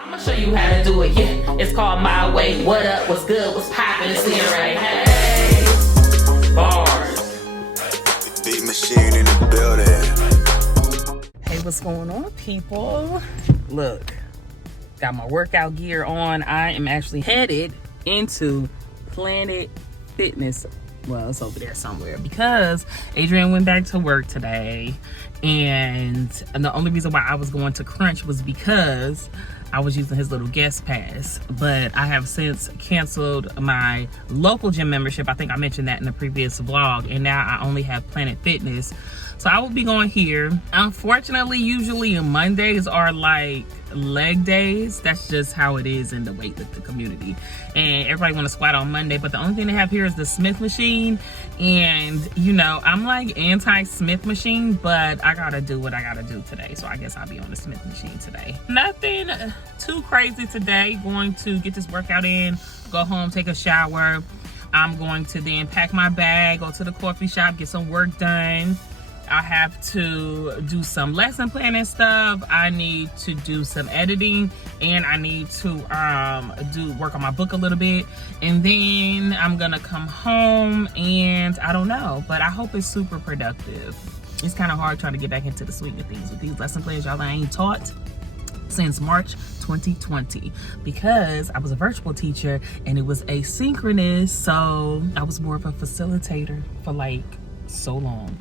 I'm gonna show you how to do it, yeah. It's called My Way. What up, what's good, what's poppin', it's TheLeaRae. Hey, bars. Big machine in the building. Hey, what's going on, people? Look, got my workout gear on. I am actually headed into Planet Fitness. Well, it's over there somewhere because Adrian went back to work today, and the only reason why I was going to Crunch was because I was using his little guest pass. But I have since canceled my local gym membership. I think I mentioned that in the previous vlog, and now I only have Planet Fitness. So I will be going here. Unfortunately, usually Mondays are like leg days. That's just how it is in the weightlifting community. And everybody want to squat on Monday, but the only thing they have here is the Smith machine. And you know, I'm like anti-Smith machine, but I gotta do what I gotta do today. So I guess I'll be on the Smith machine today. Nothing too crazy today. Going to get this workout in, go home, take a shower. I'm going to then pack my bag, go to the coffee shop, get some work done. I have to do some lesson planning stuff. I need to do some editing, and I need to work on my book a little bit. And then I'm gonna come home, and I don't know, but I hope it's super productive. It's kind of hard trying to get back into the swing of things with these lesson plans, y'all. I ain't taught since March 2020 because I was a virtual teacher and it was asynchronous, so I was more of a facilitator for like so long.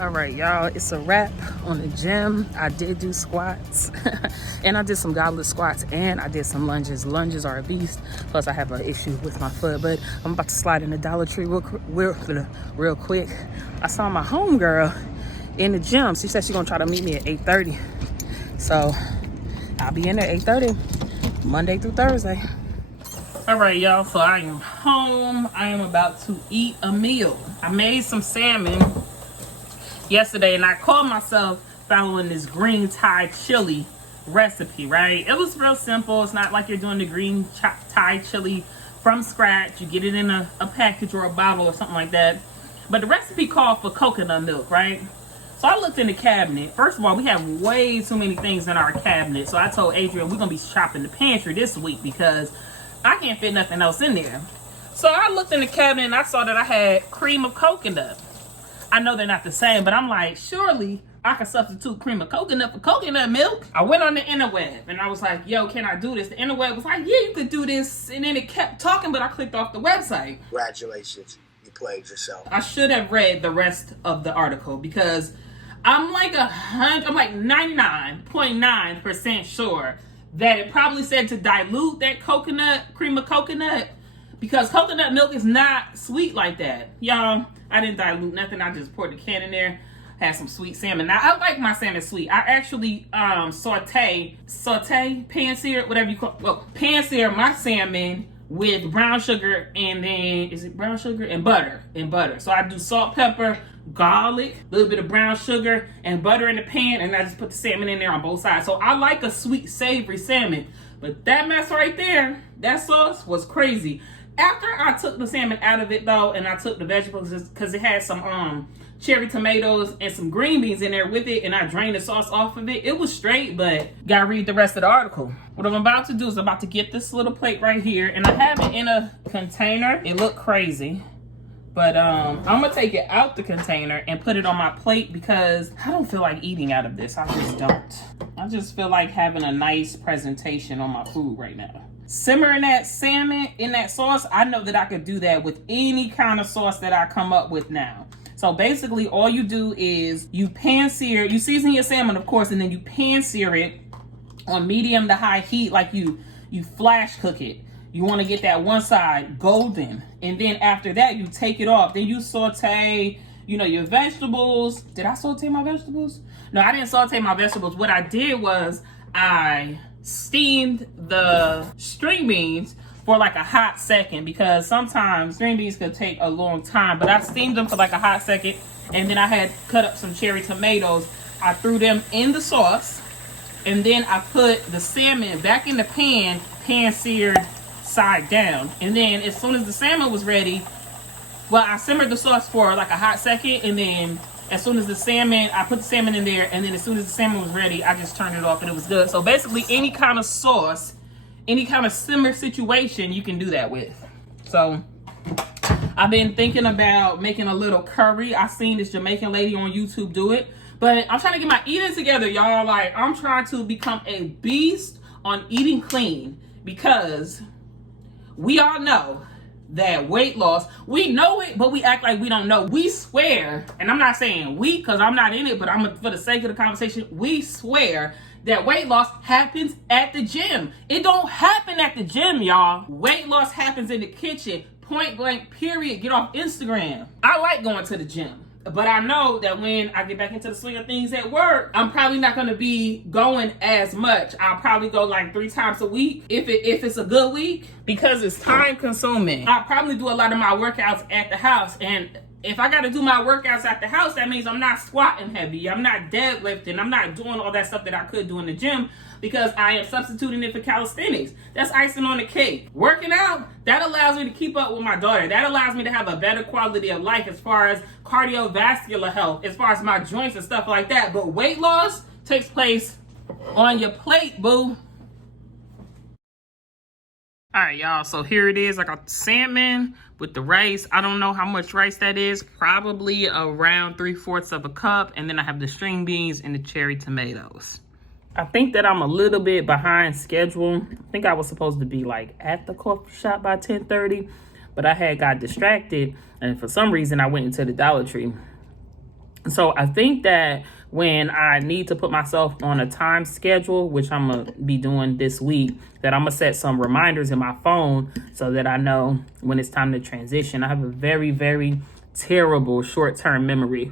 All right, y'all, it's a wrap on the gym. I did do squats and I did some goblet squats and I did some lunges. Lunges are a beast. Plus I have an issue with my foot, but I'm about to slide in the Dollar Tree real quick. I saw my homegirl in the gym. She said she's gonna try to meet me at 8:30. So I'll be in there 8:30, Monday through Thursday. All right, y'all, so I am home. I am about to eat a meal. I made some salmon yesterday, and I caught myself following this green Thai chili recipe, right? It was real simple. It's not like you're doing the green Thai chili from scratch. You get it in a package or a bottle or something like that. But the recipe called for coconut milk, right? So I looked in the cabinet. First of all, we have way too many things in our cabinet. So I told Adrian we're gonna be shopping the pantry this week because I can't fit nothing else in there. So I looked in the cabinet and I saw that I had cream of coconut. I know they're not the same, but I'm like, surely I can substitute cream of coconut for coconut milk. I went on the interweb and I was like, yo, can I do this? The interweb was like, yeah, you could do this. And then it kept talking, but I clicked off the website. Congratulations, you played yourself. I should have read the rest of the article because I'm like 99.9% sure that it probably said to dilute that cream of coconut, because coconut milk is not sweet like that. Y'all, I didn't dilute nothing. I just poured the can in there. Had some sweet salmon. Now, I like my salmon sweet. I actually saute, pan-sear, whatever you call it. Well, pan-sear my salmon with brown sugar and then, is it brown sugar? And butter. So I do salt, pepper, garlic, a little bit of brown sugar, and butter in the pan, and I just put the salmon in there on both sides. So I like a sweet, savory salmon. But that mess right there, that sauce was crazy. After I took the salmon out of it though, and I took the vegetables because it had some cherry tomatoes and some green beans in there with it, and I drained the sauce off of it. It was straight, but gotta read the rest of the article. What I'm about to do is I'm about to get this little plate right here, and I have it in a container. It looked crazy, but I'm gonna take it out the container and put it on my plate because I don't feel like eating out of this. I just don't. I just feel like having a nice presentation on my food right now. Simmering that salmon in that sauce, I know that I could do that with any kind of sauce that I come up with now. So basically all you do is you pan-sear, you season your salmon, of course, and then you pan-sear it on medium to high heat, like you flash cook it. You want to get that one side golden, and then after that you take it off. Then you saute, you know, your vegetables. Did I saute my vegetables? No, I didn't saute my vegetables. What I did was I steamed the string beans for like a hot second, because sometimes string beans could take a long time, but I steamed them for like a hot second, and then I had cut up some cherry tomatoes. I threw them in the sauce, and then I put the salmon back in the pan seared side down. And then as soon as the salmon was ready, well, I simmered the sauce for like a hot second, and then as soon as the salmon, I put the salmon in there, and then as soon as the salmon was ready, I just turned it off and it was good. So basically any kind of sauce, any kind of simmer situation, you can do that with. So I've been thinking about making a little curry. I seen this Jamaican lady on YouTube do it, but I'm trying to get my eating together, y'all. Like, I'm trying to become a beast on eating clean, because we all know that weight loss, we know it, but we act like we don't know. We swear, and I'm not saying we because I'm not in it, but for the sake of the conversation, we swear that weight loss happens at the gym. It don't happen at the gym, y'all. Weight loss happens in the kitchen. Point blank, period. Get off Instagram. I like going to the gym, but I know that when I get back into the swing of things at work, I'm probably not going to be going as much. I'll probably go like 3 times a week if it's a good week, because it's time consuming. I'll probably do a lot of my workouts at the house, and if I got to do my workouts at the house, that means I'm not squatting heavy, I'm not deadlifting, I'm not doing all that stuff that I could do in the gym, because I am substituting it for calisthenics. That's icing on the cake. Working out, that allows me to keep up with my daughter. That allows me to have a better quality of life as far as cardiovascular health, as far as my joints and stuff like that. But weight loss takes place on your plate, boo. All right, y'all, so here it is. I got the salmon with the rice. I don't know how much rice that is. Probably around 3/4 of a cup. And then I have the string beans and the cherry tomatoes. I think that I'm a little bit behind schedule. I think I was supposed to be like at the coffee shop by 10:30, but I had got distracted, and for some reason I went into the Dollar Tree. So I think that when I need to put myself on a time schedule, which I'm going to be doing this week, that I'm going to set some reminders in my phone so that I know when it's time to transition. I have a very, very terrible short-term memory.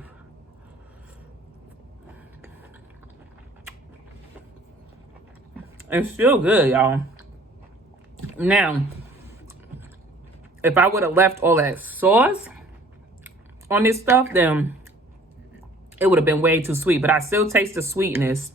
It's still good, y'all. Now, if I would have left all that sauce on this stuff, then it would have been way too sweet. But I still taste the sweetness,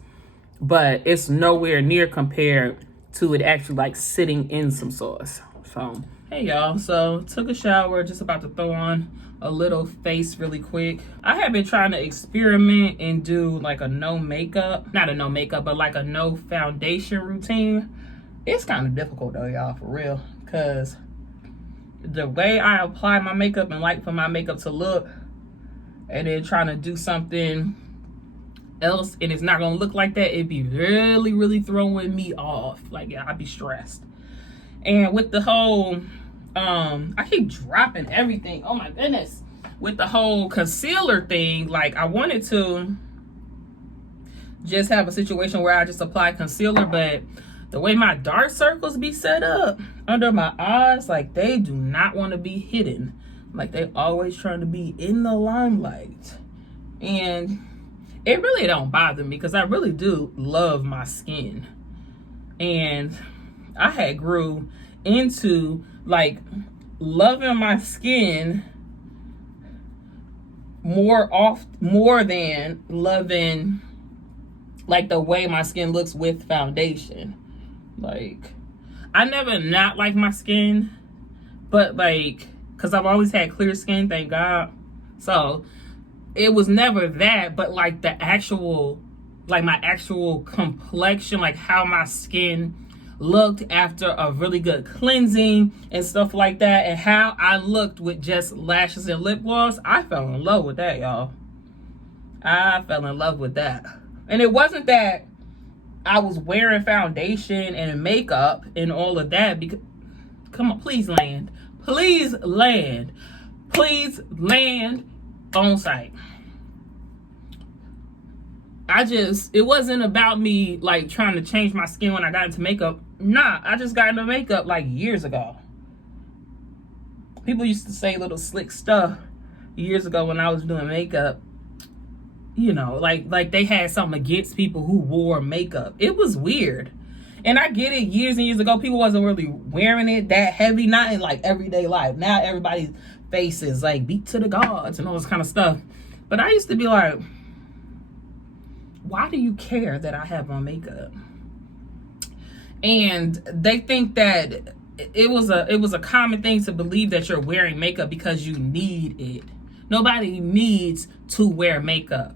but it's nowhere near compared to it actually like sitting in some sauce. So, hey y'all, so took a shower, just about to throw on a little face really quick. I have been trying to experiment and do like a no makeup, not a no makeup, but like a no foundation routine. It's kind of difficult though, y'all, for real, because the way I apply my makeup and like for my makeup to look, and then trying to do something else and it's not gonna look like that, it'd be really, really throwing me off. Like, yeah, I'd be stressed. And with the whole I keep dropping everything, oh my goodness, with the whole concealer thing, like I wanted to just have a situation where I just apply concealer, but the way my dark circles be set up under my eyes, like they do not want to be hidden. Like they always trying to be in the limelight. And it really don't bother me because I really do love my skin. And I had grew into like loving my skin more than loving like the way my skin looks with foundation. Like I never not like my skin, but like, because I've always had clear skin, thank God. So it was never that, but like the actual, like my actual complexion, like how my skin looked after a really good cleansing and stuff like that, and how I looked with just lashes and lip gloss, I fell in love with that, y'all. I fell in love with that. And it wasn't that I was wearing foundation and makeup and all of that, because, come on, please land. Please land. Please land on site. It wasn't about me like trying to change my skin when I got into makeup. Nah, I just got into makeup like years ago. People used to say little slick stuff years ago when I was doing makeup. You know, like they had something against people who wore makeup. It was weird. And I get it, years and years ago, people wasn't really wearing it that heavy, not in like everyday life. Now everybody's face is like beat to the gods and all this kind of stuff. But I used to be like, why do you care that I have on makeup? And they think that it was a common thing to believe that you're wearing makeup because you need it. Nobody needs to wear makeup.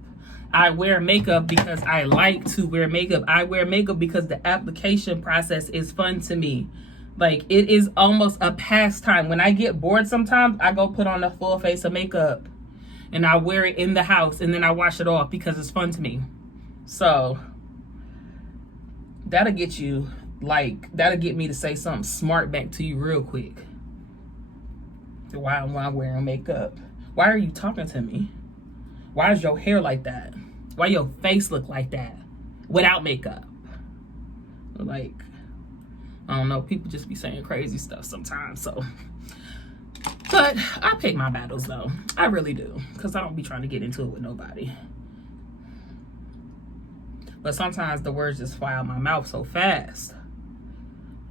I wear makeup because I like to wear makeup. I wear makeup because the application process is fun to me. Like, it is almost a pastime. When I get bored sometimes, I go put on a full face of makeup and I wear it in the house and then I wash it off because it's fun to me. So that'll get me to say something smart back to you real quick. Why am I wearing makeup? Why are you talking to me? Why is your hair like that? Why your face look like that without makeup? Like, I don't know, people just be saying crazy stuff sometimes. So, but I pick my battles though. I really do, because I don't be trying to get into it with nobody. But sometimes the words just fly out my mouth so fast,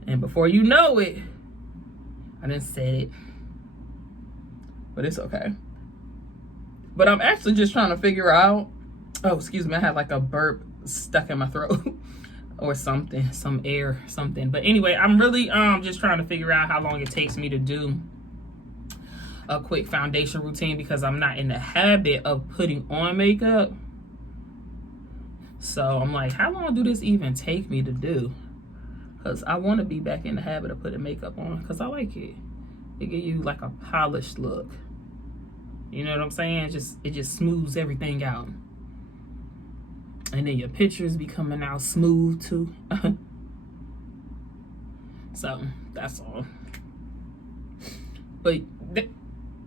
and before you know it, I done said it. But it's okay. But I'm actually just trying to figure out, oh, excuse me, I had like a burp stuck in my throat or something, some air, something. But anyway, I'm really just trying to figure out how long it takes me to do a quick foundation routine, because I'm not in the habit of putting on makeup. So I'm like, how long do this even take me to do? Because I want to be back in the habit of putting makeup on, because I like it. It gives you like a polished look. You know what I'm saying? It just smooths everything out. And then your pictures be coming out smooth too. So that's all. But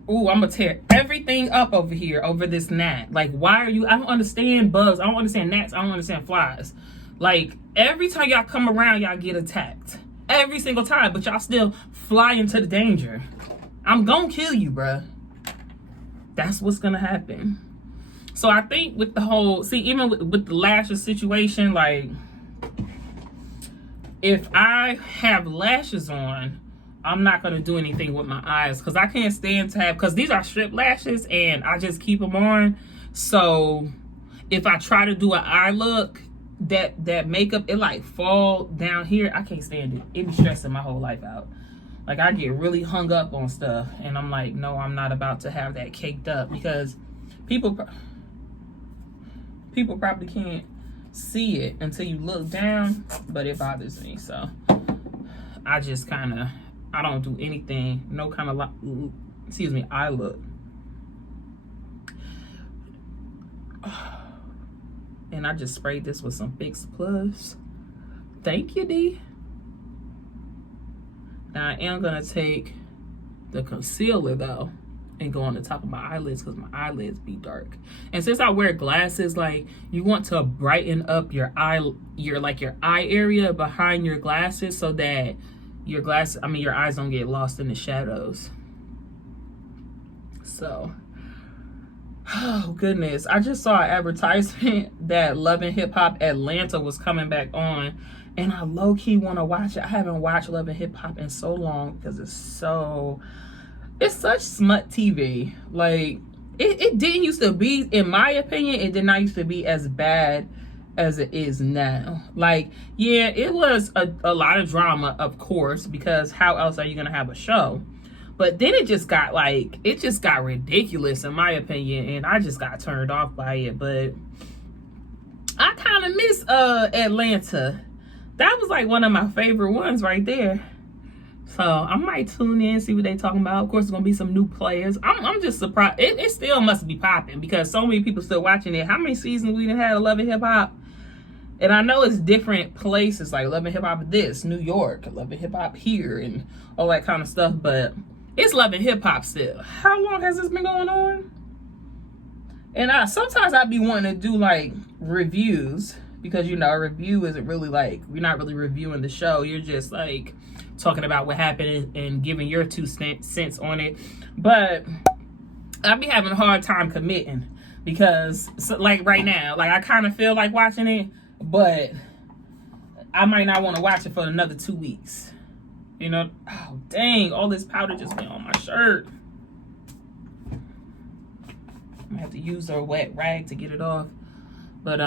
ooh, I'm gonna tear everything up over here over this gnat. Like, why are you? I don't understand bugs. I don't understand gnats. I don't understand flies. Like, every time y'all come around, y'all get attacked. Every single time, but y'all still fly into the danger. I'm gonna kill you, bruh. That's what's gonna happen. So I think with the whole, see, even with the lashes situation, like, if I have lashes on, I'm not gonna do anything with my eyes, because I can't stand to have, because these are strip lashes and I just keep them on. So if I try to do an eye look, that makeup, it like fall down here. I can't stand it. It be stressing my whole life out. Like, I get really hung up on stuff, and I'm like, no, I'm not about to have that caked up, because people probably can't see it until you look down, but it bothers me. So I just I don't do anything, no kind of eye look. And I just sprayed this with some Fix Plus. Thank you, D. Now I am gonna take the concealer though and go on the top of my eyelids, because my eyelids be dark. And since I wear glasses, like, you want to brighten up your eye area behind your glasses, so that your eyes don't get lost in the shadows. So, oh goodness, I just saw an advertisement that Love and Hip Hop Atlanta was coming back on, and I low-key want to watch it. I haven't watched Love and Hip Hop in so long, because it's such smut TV. Like, it didn't used to be, in my opinion, it did not used to be as bad as it is now. Like, yeah, it was a lot of drama, of course, because how else are you gonna have a show? But then it just got ridiculous, in my opinion, and I just got turned off by it. But I kind of miss Atlanta. That was like one of my favorite ones right there. So I might tune in, see what they talking about. Of course, there's gonna be some new players. I'm just surprised. It still must be popping, because so many people still watching it. How many seasons we done had of Love and Hip Hop? And I know it's different places, like Love and Hip Hop this, New York, Love and Hip Hop here, and all that kind of stuff. But it's Love and Hip Hop still. How long has this been going on? And sometimes I'd be wanting to do like reviews, because, you know, a review isn't really like, you're not really reviewing the show. You're just like talking about what happened and giving your 2 cents on it. But I'd be having a hard time committing, because like right now, like, I kind of feel like watching it, but I might not want to watch it for another 2 weeks. You know, oh dang, all this powder just went on my shirt. I'm gonna have to use a wet rag to get it off. But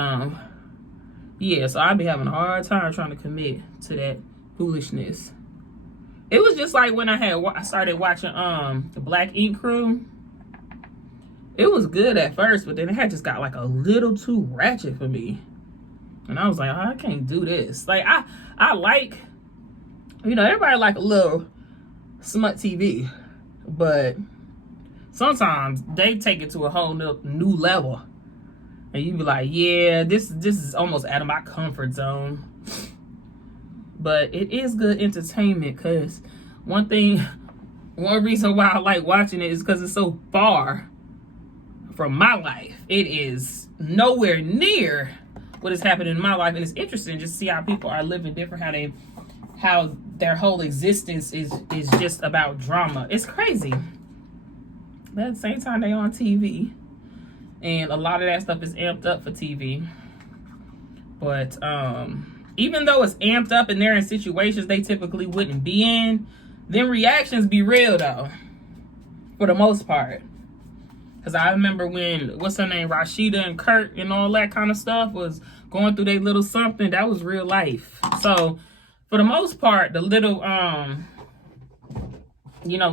yeah, so I'll be having a hard time trying to commit to that foolishness. It was just like when I started watching the Black Ink Crew. It was good at first, but then it had just got like a little too ratchet for me. And I was like, oh, I can't do this. Like I like, everybody like a little smut TV, but sometimes they take it to a whole new level. And you be like, yeah, this is almost out of my comfort zone. But it is good entertainment, because one reason why I like watching it is because it's so far from my life. It is nowhere near what is happening in my life, and it's interesting just to see how people are living different, how their whole existence is just about drama. It's crazy. But at the same time, they on TV, and a lot of that stuff is amped up for TV. But even though it's amped up and they're in situations they typically wouldn't be in, them reactions be real though, for the most part. Because I remember when, what's her name, Rashida and Kurt and all that kind of stuff was going through their little something, that was real life. So for the most part, the little,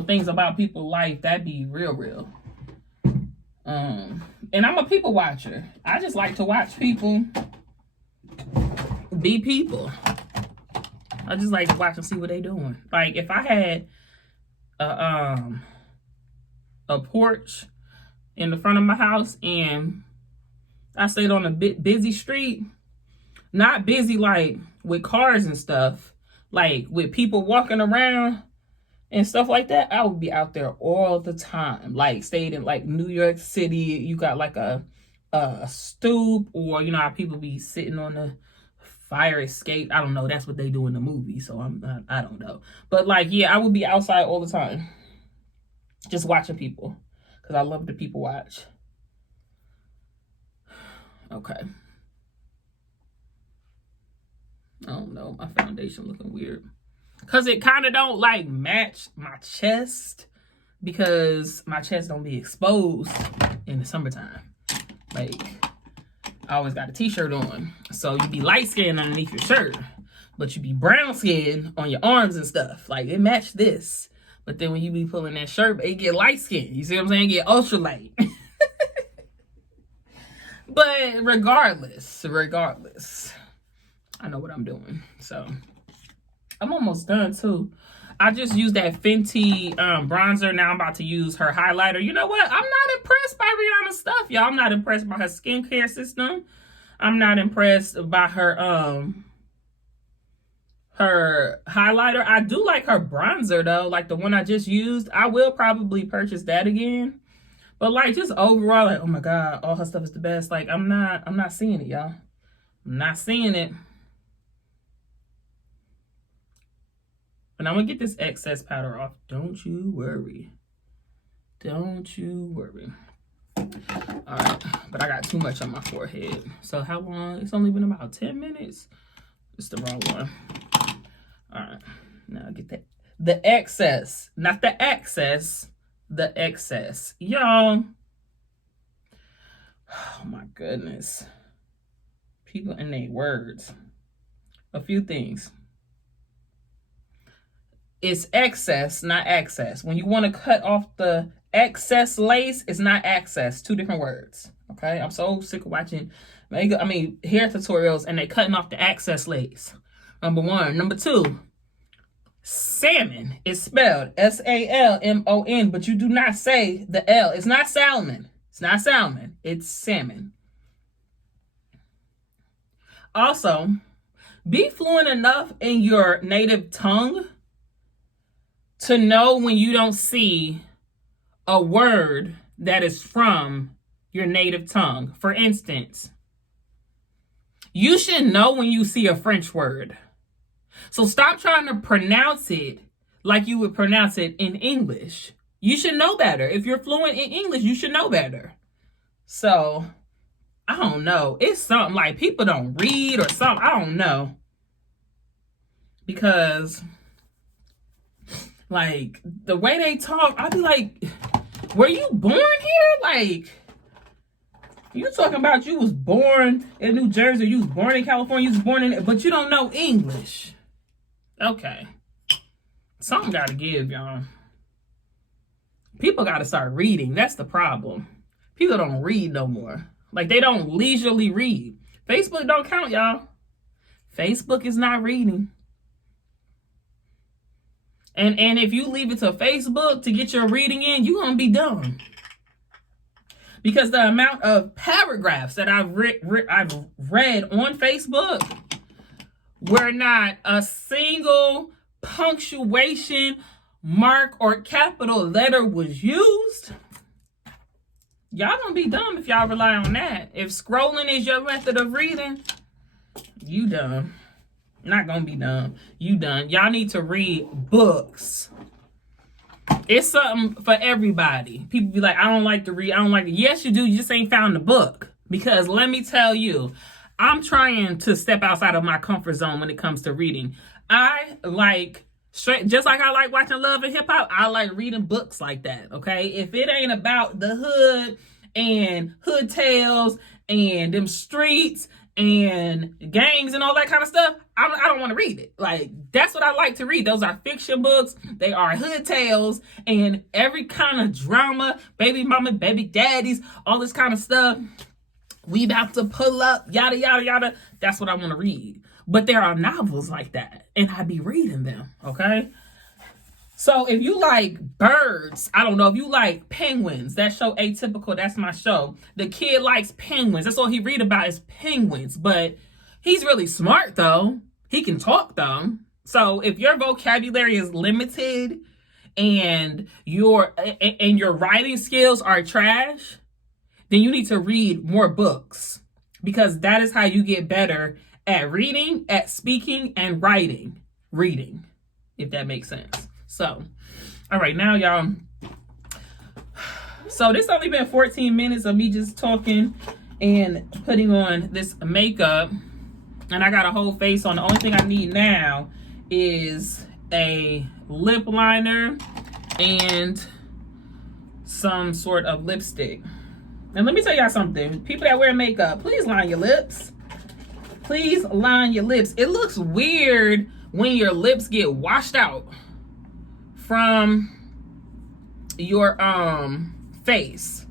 things about people's life, that be real. And I'm a people watcher. I just like to watch people be people. I just like to watch and see what they doing. Like if I had a porch in the front of my house and I stayed on a bit busy street, not busy like with cars and stuff, like with people walking around and stuff like that, I would be out there all the time. Like stayed in like New York City, you got like a stoop, or how people be sitting on the fire escape. I don't know, that's what they do in the movie, so I don't know. But like, yeah, I would be outside all the time just watching people, because I love to people watch. Okay. I don't know, my foundation looking weird, because it kind of don't like match my chest, because my chest don't be exposed in the summertime. Like I always got a t-shirt on, so you be light skinned underneath your shirt, but you be brown skinned on your arms and stuff. Like it matched this. But then when you be pulling that shirt, it get light skin. You see what I'm saying? It get ultra light. But regardless, I know what I'm doing. So I'm almost done too. I just used that Fenty bronzer. Now I'm about to use her highlighter. You know what? I'm not impressed by Rihanna's stuff, y'all. I'm not impressed by her skincare system. I'm not impressed by her highlighter. I do like her bronzer though, like the one I just used. I will probably purchase that again. But like just overall, like, oh my God, all her stuff is the best. Like I'm not seeing it, y'all. I'm not seeing it. And I'm gonna get this excess powder off. Don't you worry. Don't you worry. All right, but I got too much on my forehead. So how long? It's only been about 10 minutes. It's the wrong one. All right, now get that. The excess, not the excess, the excess. Y'all, oh my goodness. People and their words. A few things. It's excess, not access. When you want to cut off the excess lace, it's not access. Two different words. Okay, I'm so sick of watching hair tutorials and they cutting off the excess lace. Number one. Number two, salmon is spelled S-A-L-M-O-N, but you do not say the L. It's not salmon. It's not salmon. It's salmon. Also, be fluent enough in your native tongue to know when you don't see a word that is from your native tongue. For instance, you should know when you see a French word. So stop trying to pronounce it like you would pronounce it in English. You should know better. If you're fluent in English, you should know better. So, I don't know. It's something like people don't read or something. I don't know. Because like the way they talk, I'd be like, were you born here? Like, you talking about you was born in New Jersey, you was born in California, you was born in, but you don't know English. Okay. Something gotta give, y'all. People gotta start reading. That's the problem. People don't read no more. Like, they don't leisurely read. Facebook don't count, y'all. Facebook is not reading. And if you leave it to Facebook to get your reading in, you're gonna be dumb. Because the amount of paragraphs that I've read on Facebook where not a single punctuation mark or capital letter was used, y'all gonna be dumb if y'all rely on that. If scrolling is your method of reading, you dumb. Not gonna be dumb. You done. Y'all need to read books. It's something for everybody. People be like, I don't like to read. I don't like it. Yes, you do. You just ain't found the book. Because let me tell you, I'm trying to step outside of my comfort zone when it comes to reading. I like just like I like watching Love and Hip Hop, I like reading books like that. Okay. If it ain't about the hood and hood tales and them streets and gangs and all that kind of stuff, I don't want to read it. Like, that's what I like to read. Those are fiction books. They are hood tales and every kind of drama, baby mama, baby daddies, all this kind of stuff. We about to pull up, yada, yada, yada. That's what I want to read. But there are novels like that, and I be reading them, okay? So if you like birds, I don't know, if you like penguins, that show Atypical, that's my show. The kid likes penguins. That's all he read about is penguins. But he's really smart, though. He can talk, though. So if your vocabulary is limited and your writing skills are trash, then you need to read more books. Because that is how you get better at reading, at speaking, and writing. Reading, if that makes sense. So, all right, now, y'all. So this only been 14 minutes of me just talking and putting on this makeup. And I got a whole face on. The only thing I need now is a lip liner and some sort of lipstick. And let me tell y'all something. People that wear makeup, please line your lips. Please line your lips. It looks weird when your lips get washed out from your face.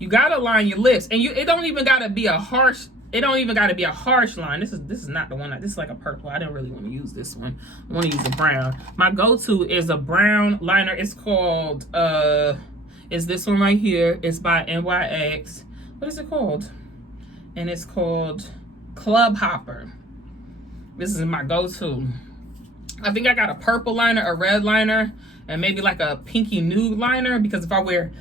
You gotta line your lips, and it don't even gotta be a harsh. It don't even gotta be a harsh line. This is not the one. This is like a purple. I didn't really want to use this one. I want to use a brown. My go-to is a brown liner. It's called is this one right here. It's by NYX. What is it called? And it's called Club Hopper. This is my go-to. I think I got a purple liner, a red liner, and maybe like a pinky nude liner, because if I wear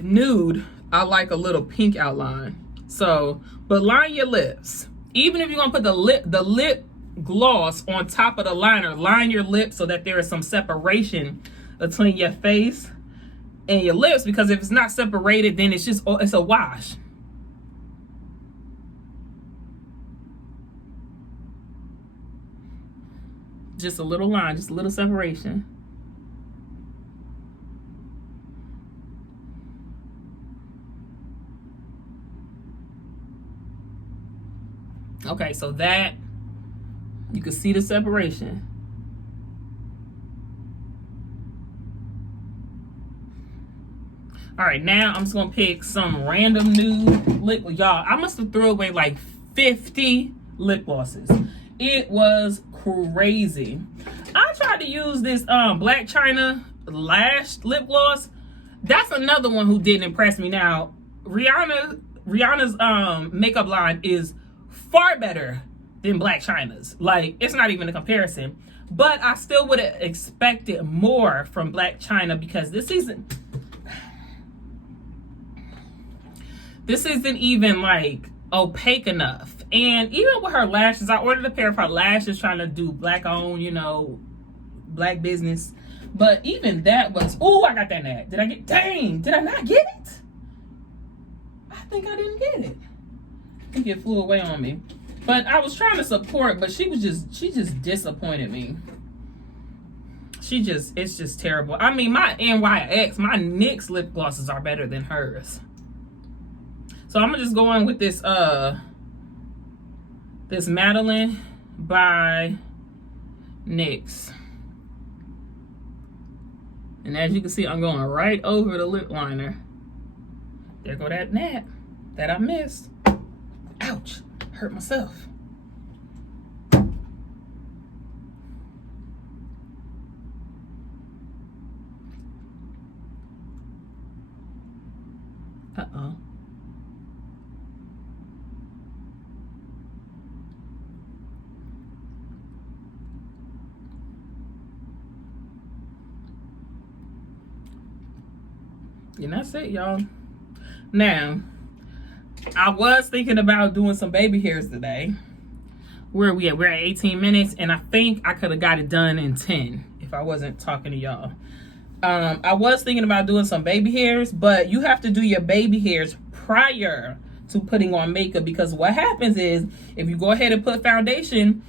nude, I like a little pink outline. So, but line your lips. Even if you're gonna put the lip gloss on top of the liner, line your lips so that there is some separation between your face and your lips, because if it's not separated, then it's a wash. Just a little line, just a little separation. Okay, so that, you can see the separation. All right, now I'm just gonna pick some random nude lip. Y'all, I must have thrown away like 50 lip glosses. It was crazy. I tried to use this Black China Lash lip gloss. That's another one who didn't impress me. Now, Rihanna's makeup line is far better than Black China's. Like, it's not even a comparison. But I still would have expected more from Black China, because this isn't even like opaque enough. And even with her lashes, I ordered a pair of her lashes trying to do black owned, black business. But even that was, oh, I got that ad. Did I not get it? I think I didn't get it. I think it flew away on me. But I was trying to support, but she just disappointed me. It's just terrible. I mean, my NYX, my NYX lip glosses are better than hers. So I'm gonna just go on with this this Madeline by NYX. And as you can see, I'm going right over the lip liner. There go that nap that I missed. Ouch, hurt myself. Uh-oh. And that's it, y'all. Now, I was thinking about doing some baby hairs today. Where are we at? We're at 18 minutes, and I think I could have got it done in 10 if I wasn't talking to y'all. I was thinking about doing some baby hairs, but you have to do your baby hairs prior to putting on makeup, because what happens is if you go ahead and put foundation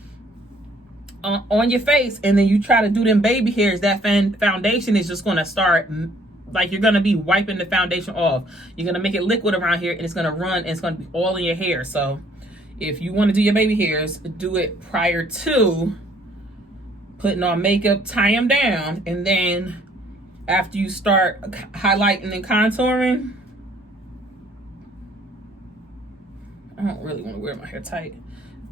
on your face and then you try to do them baby hairs, that foundation is just going to start, like, you're going to be wiping the foundation off. You're going to make it liquid around here, and it's going to run, and it's going to be all in your hair. So if you want to do your baby hairs, do it prior to putting on makeup, tie them down, and then after you start highlighting and contouring, I don't really want to wear my hair tight.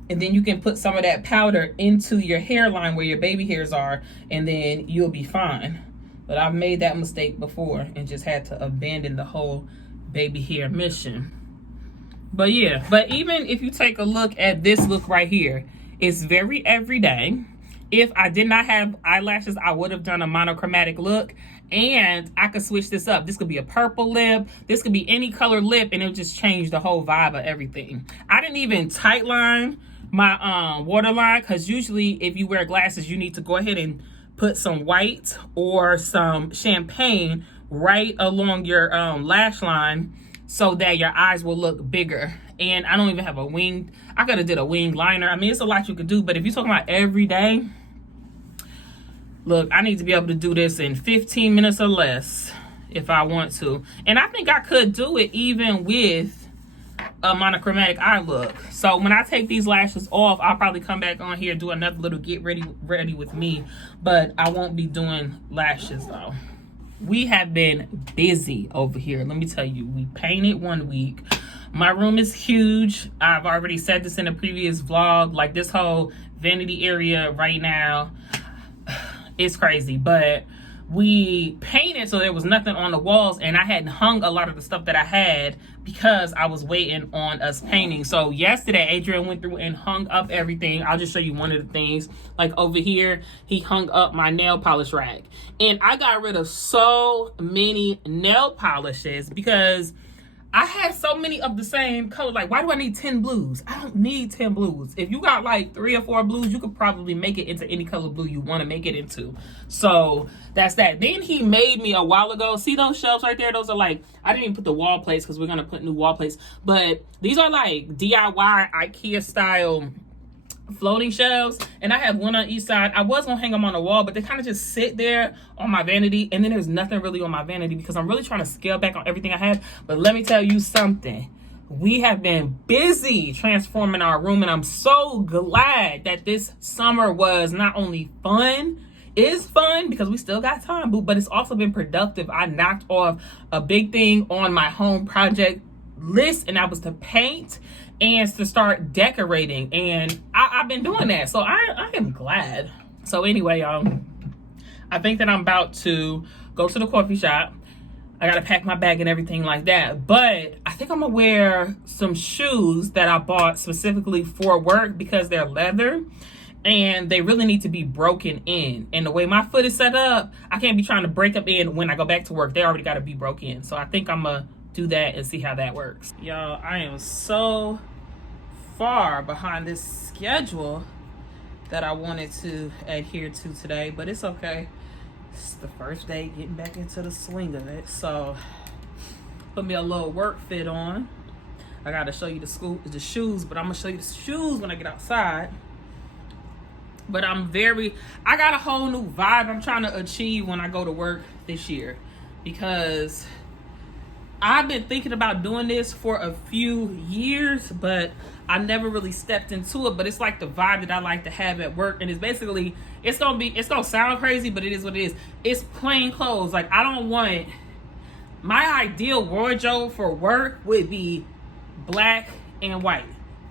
And then you can put some of that powder into your hairline where your baby hairs are, and then you'll be fine. But I've made that mistake before and just had to abandon the whole baby hair mission. But yeah, but even if you take a look at this look right here, it's very everyday. If I did not have eyelashes, I would have done a monochromatic look, and I could switch this up. This could be a purple lip. This could be any color lip, and it'll just change the whole vibe of everything. I didn't even tight line my waterline, because usually if you wear glasses, you need to go ahead and put some white or some champagne right along your lash line so that your eyes will look bigger. And I don't even have a wing. I could have did a wing liner. I mean, it's a lot you could do, but if you're talking about every day, look, I need to be able to do this in 15 minutes or less if I want to. And I think I could do it even with a monochromatic eye look. So when I take these lashes off, I'll probably come back on here, do another little get ready with me, but I won't be doing lashes though. We have been busy over here. Let me tell you, we painted 1 week. My room is huge. I've already said this in a previous vlog. Like, this whole vanity area right now, it's crazy. But we painted, so there was nothing on the walls, and I hadn't hung a lot of the stuff that I had because I was waiting on us painting. So yesterday, Adrian went through and hung up everything. I'll just show you one of the things. Like over here, he hung up my nail polish rack. And I got rid of so many nail polishes because I had so many of the same color. Like, why do I need 10 blues? I don't need 10 blues. If you got like 3 or 4 blues, you could probably make it into any color blue you want to make it into. So that's that. Then he made me a while ago. See those shelves right there? Those are like, I didn't even put the wall plates because we're going to put new wall plates. But these are like DIY IKEA style floating shelves, and I have one on each side. I was gonna hang them on the wall, but they kind of just sit there on my vanity, and then there's nothing really on my vanity because I'm really trying to scale back on everything I have. But let me tell you something, we have been busy transforming our room, and I'm so glad that this summer was not only fun, is fun because we still got time, but it's also been productive. I knocked off a big thing on my home project list, and that was to paint and to start decorating, and I've been doing that, so I am glad. So anyway, y'all, I think that I'm about to go to the coffee shop. I gotta pack my bag and everything like that, but I think I'm gonna wear some shoes that I bought specifically for work because they're leather and they really need to be broken in. And the way my foot is set up, I can't be trying to break them in when I go back to work. They already gotta be broke in. So I think I'm gonna do that and see how that works. Y'all, I am so far behind this schedule that I wanted to adhere to today, but it's okay. It's the first day getting back into the swing of it. So put me a little work fit on. I gotta show you the shoes, but I'm gonna show you the shoes when I get outside. But I got a whole new vibe I'm trying to achieve when I go to work this year, because I've been thinking about doing this for a few years, but I never really stepped into it. But it's like the vibe that I like to have at work, and it's basically, it's gonna sound crazy, but it is what it is. It's plain clothes. Like, I don't want, my ideal wardrobe for work would be black and white.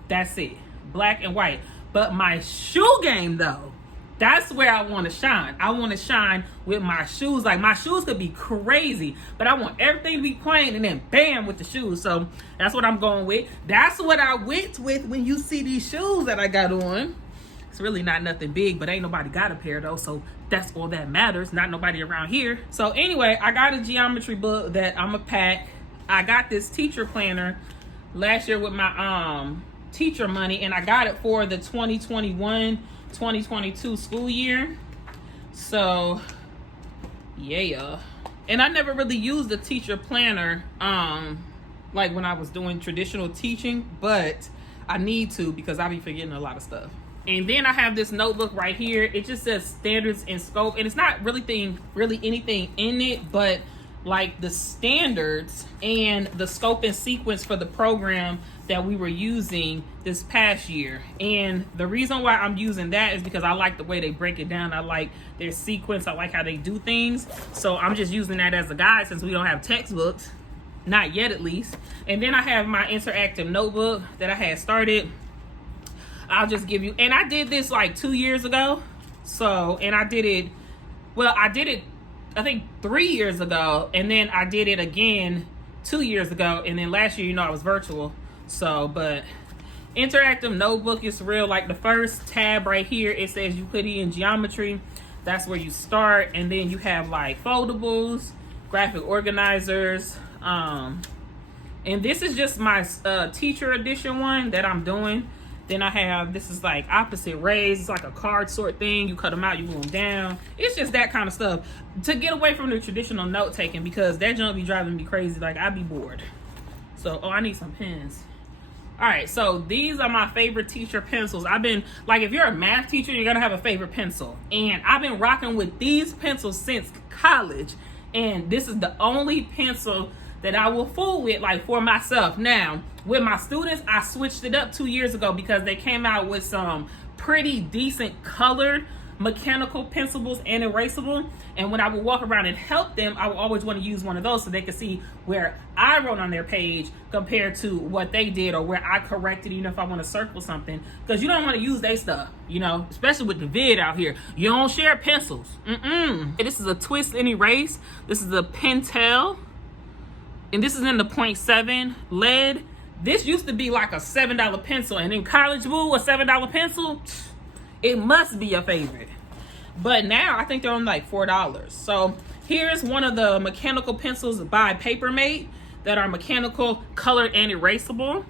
That's it, black and white. But my shoe game though, that's where I want to shine. I want to shine with my shoes. Like, my shoes could be crazy, but I want everything to be plain, and then bam with the shoes. So that's what I'm going with. That's what I went with when you see these shoes that I got on. It's really not nothing big, but ain't nobody got a pair though, so that's all that matters. Not nobody around here. So anyway, I got a geometry book that I'm a pack. I got this teacher planner last year with my teacher money, and I got it for the 2021-2022 school year. So yeah, and I never really used a teacher planner like when I was doing traditional teaching, but I need to, because I be forgetting a lot of stuff. And then I have this notebook right here. It just says standards and scope, and it's not really anything in it, but like the standards and the scope and sequence for the program that we were using this past year. And the reason why I'm using that is because I like the way they break it down. I like their sequence. I like how they do things. So I'm just using that as a guide, since we don't have textbooks, not yet at least. And then I have my interactive notebook that I had started. I'll just give you, and I did this like 2 years ago. So, and I did it I think 3 years ago, and then I did it again 2 years ago, and then last year, you know, I was virtual. So, but interactive notebook is real. Like the first tab right here, it says Euclidean geometry. That's where you start, and then you have like foldables, graphic organizers, and this is just my teacher edition one that I'm doing. Then I have, this is like opposite rays. It's like a card sort thing. You cut them out, you glue them down. It's just that kind of stuff to get away from the traditional note taking, because that junk be driving me crazy. Like, I'd be bored. So, oh, I need some pens. All right, so these are my favorite teacher pencils. I've been, like, if you're a math teacher, you're gonna have a favorite pencil. And I've been rocking with these pencils since college. And this is the only pencil that I will fool with, like, for myself. Now, with my students, I switched it up 2 years ago because they came out with some pretty decent colored mechanical pencibles and erasable. And when I would walk around and help them, I would always want to use one of those so they could see where I wrote on their page compared to what they did, or where I corrected, even if I want to circle something. Because you don't want to use their stuff, you know, especially with the vid out here. You don't share pencils. This is a twist and erase. This is a Pentel. And this is in the 0.7 lead. This used to be like a $7 pencil. And in college, boo, a $7 pencil, it must be a favorite. But now I think they're on like $4. So here's one of the mechanical pencils by Papermate that are mechanical, colored, and erasable.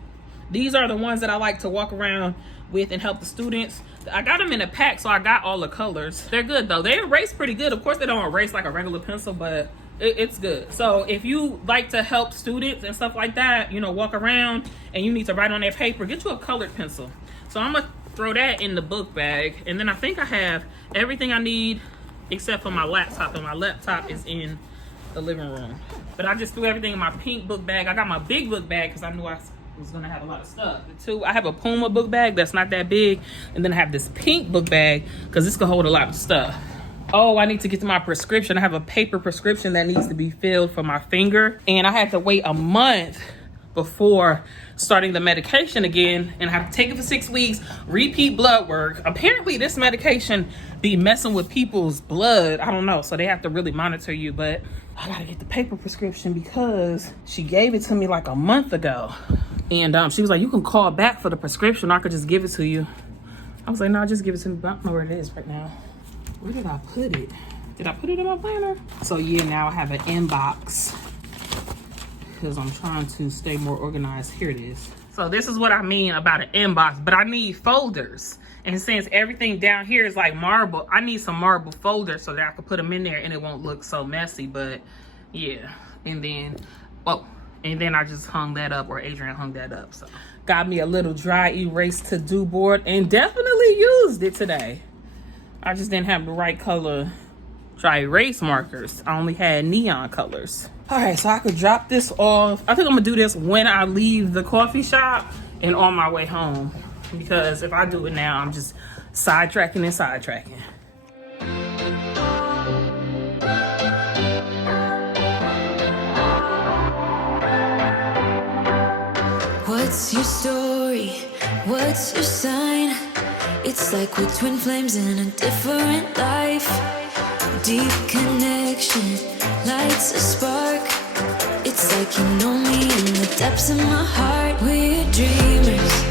These are the ones that I like to walk around with and help the students. I got them in a pack, so I got all the colors. They're good though. They erase pretty good. Of course, they don't erase like a regular pencil, but it's good. So if you like to help students and stuff like that, you know, walk around and you need to write on their paper, get you a colored pencil. So I'm gonna throw that in the book bag, and then I think I have everything I need except for my laptop, and my laptop is in the living room. But I just threw everything in my pink book bag. I got my big book bag because I knew I was gonna have a lot of stuff. I have a Puma book bag that's not that big, and then I have this pink book bag because this can hold a lot of stuff. Oh, I need to get to my prescription. I have a paper prescription that needs to be filled for my finger, and I had to wait a month before starting the medication again, and I have to take it for 6 weeks, repeat blood work. Apparently this medication be messing with people's blood. I don't know, so they have to really monitor you, but I gotta get the paper prescription because she gave it to me like a month ago, and she was like, you can call back for the prescription, or I could just give it to you. I was like, no, just give it to me, but I don't know where it is right now. Where did I put it? Did I put it in my planner? So yeah, now I have an inbox because I'm trying to stay more organized. Here it is. So this is what I mean about an inbox, but I need folders. And since everything down here is like marble, I need some marble folders so that I can put them in there and it won't look so messy. But yeah, and then I just hung that up, or Adrian hung that up. So got me a little dry erase to-do board and definitely used it today. I just didn't have the right color dry erase markers. I only had neon colors. All right, so I could drop this off. I think I'm gonna do this when I leave the coffee shop and on my way home, because if I do it now, I'm just sidetracking and sidetracking. What's your story? What's your sign? It's like we're twin flames in a different life. Deep connection lights a spark. It's like you know me in the depths of my heart. We're dreamers,